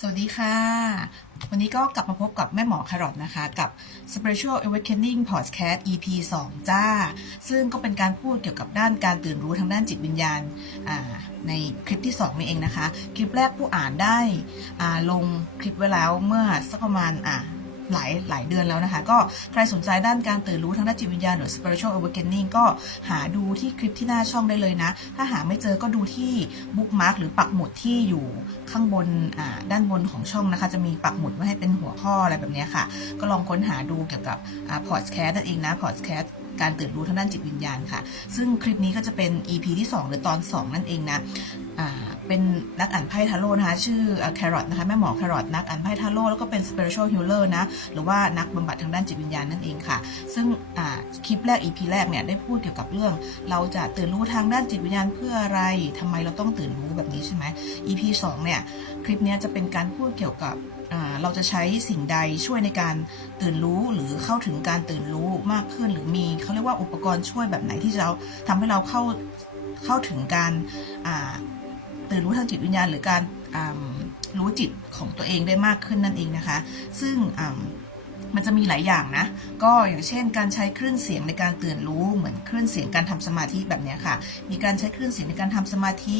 สวัสดีค่ะ วันนี้ก็กลับมาพบกับแม่หมอแครอทนะคะ กับ Spiritual Awakening Podcast EP 2 จ้า ซึ่งก็เป็นการพูดเกี่ยวกับด้านการตื่นรู้ทางด้านจิตวิญญาณาในคลิปที่ 2 นี่เองนะคะ คลิปแรกผู้อ่านได้ลงคลิปไว้แล้วเมื่อสักประมาณอ่า หลายหลายเดือนแล้วนะคะ ก็ใครสนใจด้านการตื่นรู้ทางด้านจิตวิญญาณหรือ spiritual awakening ก็หาดูที่คลิปที่หน้าช่องได้เลยนะ ถ้าหาไม่เจอก็ดูที่บุ๊กมาร์กหรือปักหมุดที่อยู่ข้างบนด้านบนของช่องนะคะ จะมีปักหมุดไว้ให้เป็นหัวข้ออะไรแบบนี้ค่ะ ก็ลองค้นหาดูเกี่ยวกับพอดแคสต์นั่นเองนะพอดแคสต์การตื่นรู้ทางด้านจิตวิญญาณค่ะ ซึ่งคลิปนี้ก็จะเป็น EP ที่ 2 หรือตอน 2 นั่นเองนะอ่า เป็นนักอ่านไพ่ทาโร่นะคะชื่อแครอทนะคะแม่หมอแครอทนักอ่านไพ่ทาโร่แล้วก็เป็น spiritual healer นะหรือว่านักบำบัดทางด้านจิตวิญญาณนั่นเองค่ะ ซึ่งคลิปแรก EP แรกเนี่ยได้พูดเกี่ยวกับเรื่อง เราจะตื่นรู้ทางด้านจิตวิญญาณเพื่ออะไรทำไมเราต้องตื่นรู้แบบนี้ใช่ไหม EP 2เนี่ยคลิปนี้จะเป็นการพูดเกี่ยวกับเราจะใช้สิ่งใดช่วยในการตื่นรู้หรือเข้าถึงการตื่นรู้มากขึ้น หรือมีเขาเรียกว่าอุปกรณ์ช่วยแบบไหนที่จะทำให้เราเข้าเข้าถึงการ นรู้ทางจิตวิญญาณหรือการรู้จิตของตัวเองได้มากขึ้นนั่นเองนะคะ ซึ่งมันจะมีหลายอย่างนะ ก็อย่างเช่น การใช้คลื่นเสียงในการตื่นรู้เหมือนคลื่นเสียงการทำสมาธิแบบนี้ค่ะ มีการใช้คลื่นเสียงในการทำสมาธิ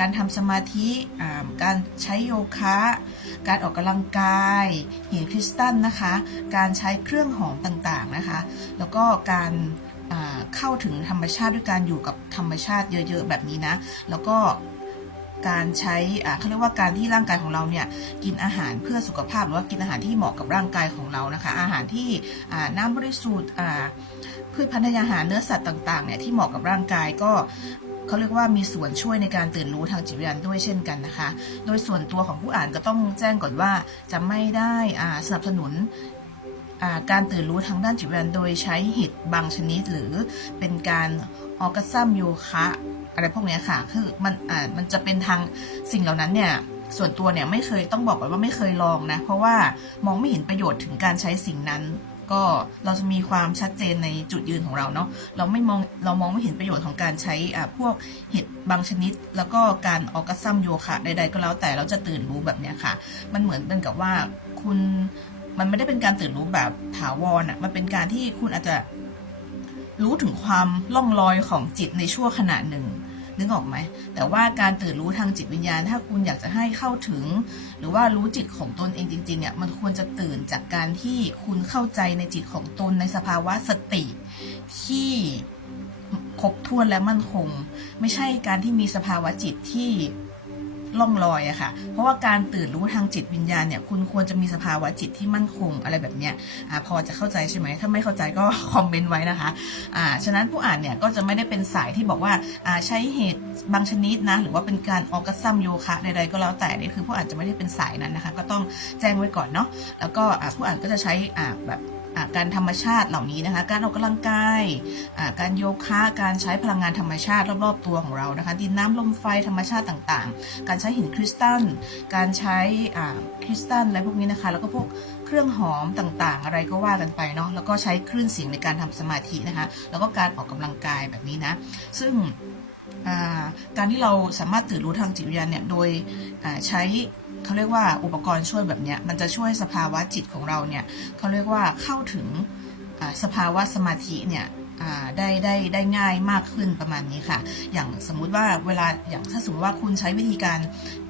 การทำสมาธิ การใช้โยคะ การออกกำลังกายหินคริสตัลนะคะ การใช้เครื่องหอมต่างๆนะคะ แล้วก็การเข้าถึงธรรมชาติด้วยการอยู่กับธรรมชาติเยอะ ๆ แบบนี้นะ แล้วก็ การใช้อ่าเขาเรียกว่าการที่ร่างกายของเราเนี่ยกินอาหารเพื่อสุขภาพหรือว่ากินอาหารที่เหมาะกับร่างกายของเรานะคะ อาหารที่อ่าน้ำบริสุทธิ์อ่าพืชพันธุ์อาหารเนื้อสัตว์ต่างๆเนี่ยที่เหมาะกับร่างกายก็เขาเรียกว่ามีส่วนช่วยในการตื่นรู้ทางจิตวิญญาณด้วยเช่นกันนะคะ โดยส่วนตัวของผู้อ่านก็ต้องแจ้งก่อนว่าจะไม่ได้สนับสนุนการตื่นรู้ทางด้านจิตวิญญาณโดยใช้หิตบางชนิด หรือเป็นการออกซัมโยคะ อะไรพวกนี้ค่ะ คือมันอ่ามันจะเป็นทางสิ่งเหล่านั้นเนี่ยส่วนตัวเนี่ยไม่เคยต้องบอกก่อนว่าไม่เคยลองนะ เพราะว่ามองไม่เห็นประโยชน์ถึงการใช้สิ่งนั้น ก็เราจะมีความชัดเจนในจุดยืนของเราเนาะเราไม่มองเรามองไม่เห็นประโยชน์ของการใช้พวกเห็ดบางชนิด แล้วก็การออกกัสซัมโยคะใดๆก็แล้วแต่เราจะตื่นรู้แบบเนี้ยค่ะ มันเหมือนเป็นกับว่าคุณมันไม่ได้เป็นการตื่นรู้แบบถาวรอะมันเป็นการที่คุณอาจจะ รู้ถึงความล่องลอยของจิตในชั่วขณะหนึ่ง นึกออกไหม แต่ว่าการตื่นรู้ทางจิตวิญญาณ ถ้าคุณอยากจะให้เข้าถึง หรือว่ารู้จิตของตนเองจริงๆเนี่ยมันควรจะตื่นจากการที่คุณเข้าใจในจิตของตนในสภาวะสติที่ครบถ้วนและมั่นคง ไม่ใช่การที่มีสภาวะจิตที่ ล่องลอยอะค่ะ เพราะว่าการตื่นรู้ทางจิตวิญญาณเนี่ย คุณควรจะมีสภาวะจิตที่มั่นคงอะไรแบบเนี้ยอพอจะเข้าใจใช่ไหม ถ้าไม่เข้าใจก็คอมเมนต์ไว้นะคะอ่าฉะนั้นผู้อ่านเนี่ยก็จะไม่ได้เป็นสายที่บอกว่าอ่าใช้เหตุบางชนิดนะ หรือว่าเป็นการออกกัสซัมโยคะใดๆก็แล้วแต่นี่คือผู้อ่านจะไม่ได้เป็นสายนั้นนะคะ ก็ต้องแจ้งไว้ก่อนเนาะ แล้วก็อ่าผู้อ่านก็จะใช้อ่าแบบอาการธรรมชาติเหล่านี้นะคะ การออกกำลังกายอาการโยคะ การใช้พลังงานธรรมชาติรอบๆตัวของเรานะคะ ดินน้ำลมไฟธรรมชาติต่างๆ การใช้หินคริสตัล การใช้คริสตัลอะไรพวกนี้นะคะ แล้วก็พวกเครื่องหอมต่างๆ อะไรก็ว่ากันไปเนาะ แล้วก็ใช้คลื่นเสียงในการทำสมาธินะคะ แล้วก็การออกกำลังกายแบบนี้นะ ซึ่งการที่เราสามารถตื่นรู้ทางจิตวิญญาณเนี่ย โดยใช้เขาเรียกว่าอุปกรณ์ช่วยแบบเนี้ย มันจะช่วยสภาวะจิตของเราเนี่ยเขาเรียกว่าเข้าถึงสภาวะสมาธิเนี่ย ได้ได้ได้ง่ายมากขึ้นประมาณนี้ค่ะ อย่างสมมุติว่าเวลาอย่างถ้าสมมติว่าคุณใช้วิธีการ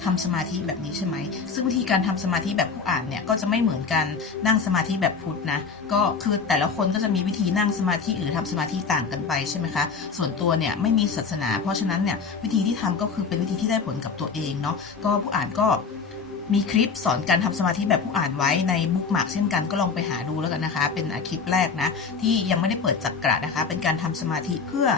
ทำสมาธิแบบนี้ใช่ไหม ซึ่งวิธีการทำสมาธิแบบผู้อ่านเนี่ยก็จะไม่เหมือนกันนั่งสมาธิแบบพุทธนะ ก็คือแต่ละคนก็จะมีวิธีนั่งสมาธิหรือทำสมาธิต่างกันไปใช่ไหมคะ ส่วนตัวเนี่ยไม่มีศาสนา เพราะฉะนั้นเนี่ยวิธีที่ทำก็คือเป็นวิธีที่ได้ผลกับตัวเองเนาะ ก็ผู้อ่านก็ มีคลิปสอนการทำสมาธิแบบผู้อ่านไว้ในบุ๊กมาร์กเช่นกันก็ลองไปหาดูแล้วกันนะคะ เป็นคลิปแรกนะ ที่ยังไม่ได้เปิดจักกระนะคะ เป็นการทำสมาธิเพื่อ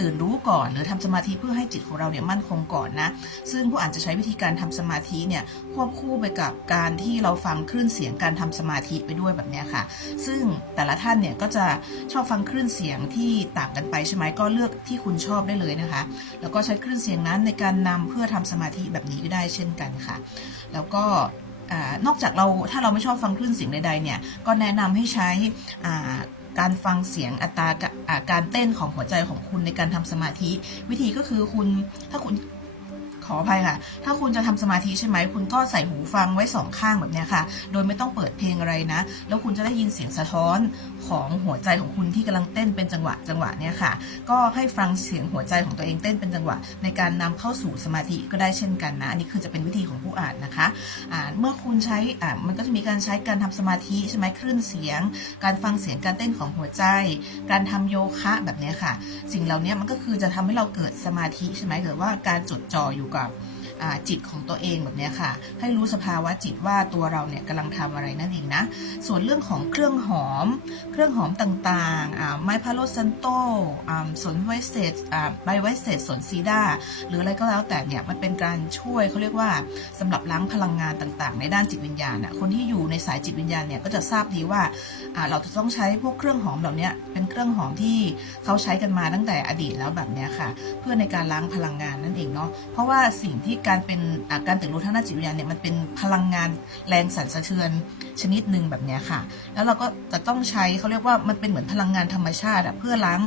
ตื่นรู้ก่อน หรือทำสมาธิเพื่อให้จิตของเราเนี่ยมั่นคงก่อนนะ ซึ่งผู้อ่านจะใช้วิธีการทำสมาธิเนี่ยควบคู่ไปกับการที่เราฟังคลื่นเสียงการทำสมาธิไปด้วยแบบนี้ค่ะ ซึ่งแต่ละท่านเนี่ยก็จะชอบฟังคลื่นเสียงที่ต่างกันไปใช่ไหมก็เลือกที่คุณชอบได้เลยนะคะ แล้วก็ใช้คลื่นเสียงนั้นในการนำเพื่อทำสมาธิแบบนี้ก็ได้เช่นกันค่ะ แล้วก็อ่านอกจากเราถ้าเราไม่ชอบฟังคลื่นเสียงใดๆเนี่ยก็แนะนำให้ใช้การฟังเสียงอัตราอ่าการเต้นของหัวใจของคุณในการทำสมาธิ วิธีก็คือคุณถ้าคุณ ขออภัยค่ะ ถ้าคุณจะทำสมาธิใช่ไหม คุณก็ใส่หูฟังไว้สองข้างแบบนี้ค่ะ โดยไม่ต้องเปิดเพลงอะไรนะ แล้วคุณจะได้ยินเสียงสะท้อนของหัวใจของคุณที่กำลังเต้นเป็นจังหวะจังหวะเนี้ยค่ะ ก็ให้ฟังเสียงหัวใจของตัวเองเต้นเป็นจังหวะ ในการนำเข้าสู่สมาธิก็ได้เช่นกันนะ อันนี้คือจะเป็นวิธีของผู้อ่านนะคะอ่าเมื่อคุณใช้อ่ามันก็จะมีการใช้การทำสมาธิใช่ไหมคลื่นเสียง การฟังเสียงการเต้นของหัวใจ การทำโยคะแบบนี้ค่ะ สิ่งเหล่านี้มันก็คือจะทำให้เราเกิดสมาธิใช่ไหมหรือว่าการจดจ่ออยู่กับอ่า จิตของตัวเองแบบนี้ค่ะ ให้รู้สภาวะจิตว่าตัวเราเนี่ยกำลังทำอะไรนั่นเองนะ ส่วนเรื่องของเครื่องหอม เครื่องหอมต่างๆ ไม้พาโลซันโตสนไวเซตใบไวเซตสนซีดาหรืออะไรก็แล้วแต่เนี่ยมันเป็นการช่วยเขาเรียกว่าสำหรับล้างพลังงานต่างๆ ในด้านจิตวิญญาณอะคนที่อยู่ในสายจิตวิญญาณเนี่ยก็จะทราบดีว่าเราจะต้องใช้พวกเครื่องหอมเหล่านี้เป็นเครื่องหอมที่เขาใช้กันมาตั้งแต่อดีตแล้วแบบนี้ค่ะ เพื่อในการล้างพลังงานนั่นเองเนาะเพราะว่าสิ่งที่การเป็นการตื่นรู้ทางด้านจิตวิญญาณเนี่ยมันเป็นพลังงานแรงสั่นสะเทือนชนิดหนึ่งแบบนี้ค่ะ แล้วเราก็จะต้องใช้เขาเรียกว่ามันเป็นเหมือนพลังงานธรรมชาติอะเพื่อล้าง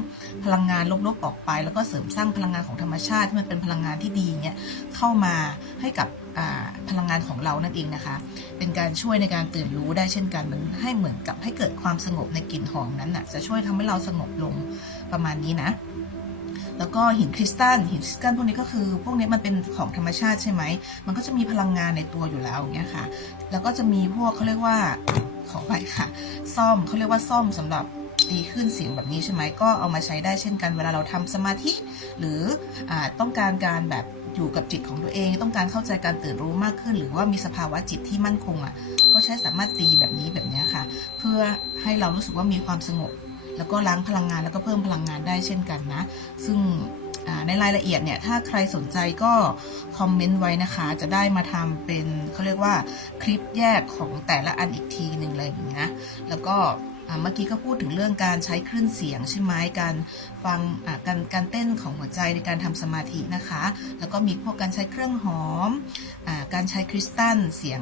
พลังงานลบๆออกไป แล้วก็เสริมสร้างพลังงานของธรรมชาติที่มันเป็นพลังงานที่ดีเนี่ยเข้ามาให้กับพลังงานของเรานั่นเองนะคะ เป็นการช่วยในการตื่นรู้ได้เช่นกันมันให้เหมือนกับให้เกิดความสงบในกลิ่นหอมนั้นน่ะจะช่วยทำให้เราสงบลงประมาณนี้นะ แล้วก็หินคริสตัลหินคริสตัลพวกนี้ก็คือ พวกนี้มันเป็นของธรรมชาติใช่ไหม มันก็จะมีพลังงานในตัวอยู่แล้วอย่างเงี้ยค่ะ แล้วก็จะมีพวกเขาเรียกว่าขอไปค่ะ ซ่อมเขาเรียกว่าซ่อมสำหรับตีขึ้นเสียงแบบนี้ใช่ไหมก็เอามาใช้ได้เช่นกันเวลาเราทำสมาธิ หรืออต้องการการแบบอยู่กับจิตของตัวเอง ต้องการเข้าใจการตื่นรู้มากขึ้น หรือว่ามีสภาวะจิตที่มั่นคงอะ ก็ใช้สามารถตีแบบนี้แบบเนี้ยค่ะ เพื่อให้เรารู้สึกว่ามีความสงบ แล้วก็ล้างพลังงานแล้วก็เพิ่มพลังงานได้เช่นกันนะ ซึ่งในรายละเอียดเนี่ย ถ้าใครสนใจก็คอมเมนต์ไว้นะคะ จะได้มาทำเป็นเขาเรียกว่าคลิปแยกของแต่ละอันอีกทีหนึ่งอะไรอย่างนี้นะ แล้วก็ เมื่อกี้ก็พูดถึงเรื่องการใช้คลื่นเสียงใช่ไหมการฟังการการเต้นของหัวใจในการทำสมาธินะคะ แล้วก็มีพวกการใช้เครื่องหอมอการใช้คริสตัลเสียง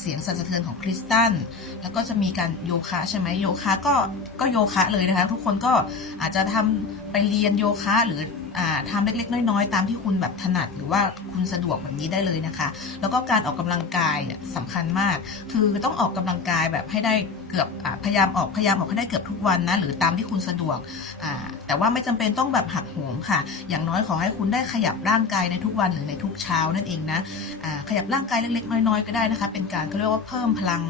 เสียงสั่นสะเทือนของคริสตัลแล้วก็จะมีการโยคะใช่ไหมโยคะก็ก็โยคะเลยนะคะ ทุกคนก็อาจจะทำไปเรียนโยคะหรือ ทำเล็ก ๆ น้อย ๆ ตามที่คุณแบบถนัดหรือว่าคุณสะดวกแบบนี้ได้เลยนะคะ แล้วก็การออกกำลังกายเนี่ยสำคัญมาก คือต้องออกกำลังกายแบบให้ได้เกือบพยายามออกพยายามออกให้ได้เกือบทุกวันนะหรือตามที่คุณสะดวกแต่ว่าไม่จำเป็นต้องแบบหักโหมค่ะ อย่างน้อยขอให้คุณได้ขยับร่างกายในทุกวันหรือในทุกเช้านั่นเองนะอ่าขยับร่างกายเล็ก ๆ น้อย ๆ ก็ได้นะคะ เป็นการเขาเรียกว่าเพิ่มพลัง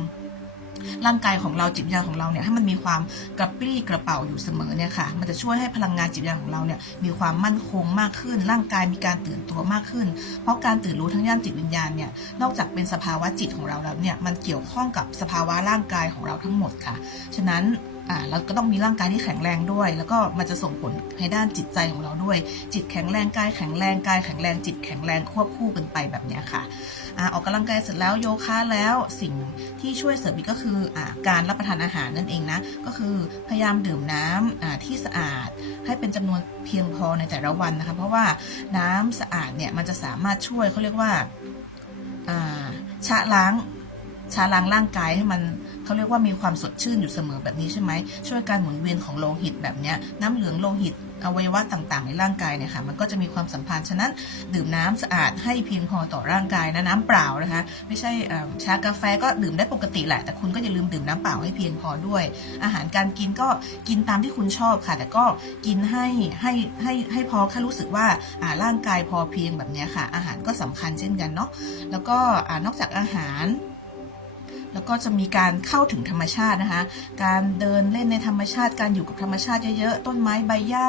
ร่างกายของเราจิตวิญญาณของเราเนี่ยให้มันมีความกระปรี้กระเป๋าอยู่เสมอเนี่ยค่ะ มันจะช่วยให้พลังงานจิตวิญญาณของเราเนี่ยมีความมั่นคงมากขึ้น ร่างกายมีการตื่นตัวมากขึ้น เพราะการตื่นรู้ทั้งย่านจิตวิญญาณเนี่ยนอกจากเป็นสภาวะจิตของเราแล้วเนี่ยมันเกี่ยวข้องกับสภาวะร่างกายของเราทั้งหมดค่ะ ฉะนั้น อ่าเราก็ต้องมีร่างกายที่แข็งแรงด้วย แล้วก็มันจะส่งผลให้ด้านจิตใจของเราด้วย จิตแข็งแรงกายแข็งแรงกายแข็งแรงจิตแข็งแรงควบคู่กันไปแบบนี้ค่ะอ่าออกกำลังกายเสร็จแล้วโยคะแล้วสิ่งที่ช่วยเสริมอีกก็คืออาการรับประทานอาหารนั่นเองนะก็คือพยายามดื่มน้ำอ่าที่สะอาดให้เป็นจำนวนเพียงพอในแต่ละวันนะคะ เพราะว่าน้ำสะอาดเนี่ยมันจะสามารถช่วยเขาเรียกว่าอ่าชะล้างชะล้างร่างกายให้มัน เขาเรียกว่ามีความสดชื่นอยู่เสมอแบบนี้ใช่ไหมช่วยการหมุนเวียนของโลหิตแบบนี้น้ำเหลืองโลหิตอวัยวะต่างๆ ในร่างกายเนี่ยค่ะมันก็จะมีความสัมพันธ์ฉะนั้น ดื่มน้ำสะอาดให้เพียงพอต่อร่างกายนะน้ำเปล่านะคะไม่ใช่ชากาแฟก็ดื่มได้ปกติแหละ แต่คุณก็อย่าลืมดื่มน้ำเปล่าให้เพียงพอด้วย อาหารการกินก็กินตามที่คุณชอบค่ะ แต่ก็กินให้ให้ให้ให้พอแค่รู้สึกว่าอ่าร่างกายพอเพียงแบบนี้ค่ะ อาหารก็สำคัญเช่นกันเนาะแล้วก็อ่านอกจากอาหาร แล้วก็จะมีการเข้าถึงธรรมชาตินะคะ การเดินเล่นในธรรมชาติ การอยู่กับธรรมชาติเยอะๆ ต้นไม้ใบหญ้า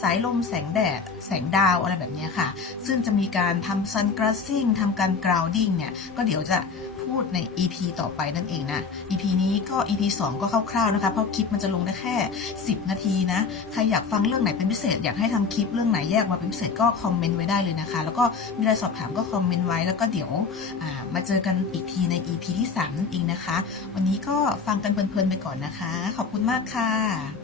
สายลมแสงแดด แสงดาวอะไรแบบนี้ค่ะ ซึ่งจะมีการทำซันกราซิ่งทำการกราวดิ้งเนี่ย ก็เดี๋ยวจะ พูดใน EP ต่อไปนั่นเองนะ EP นี้ก็ EP 2 ก็คร่าวๆนะคะ เพราะคลิปมันจะลงได้แค่ 10 นาทีนะ ใครอยากฟังเรื่องไหนเป็นพิเศษ อยากให้ทำคลิปเรื่องไหนแยกมาเป็นพิเศษก็คอมเมนต์ไว้ได้เลยนะคะ แล้วก็มีอะไรสอบถามก็คอมเมนต์ไว้ แล้วก็เดี๋ยวมาเจอกันอีกทีใน EP ที่ 3 นั่นเองนะคะ วันนี้ก็ฟังกันเพลินๆไปก่อนนะคะ ขอบคุณมากค่ะ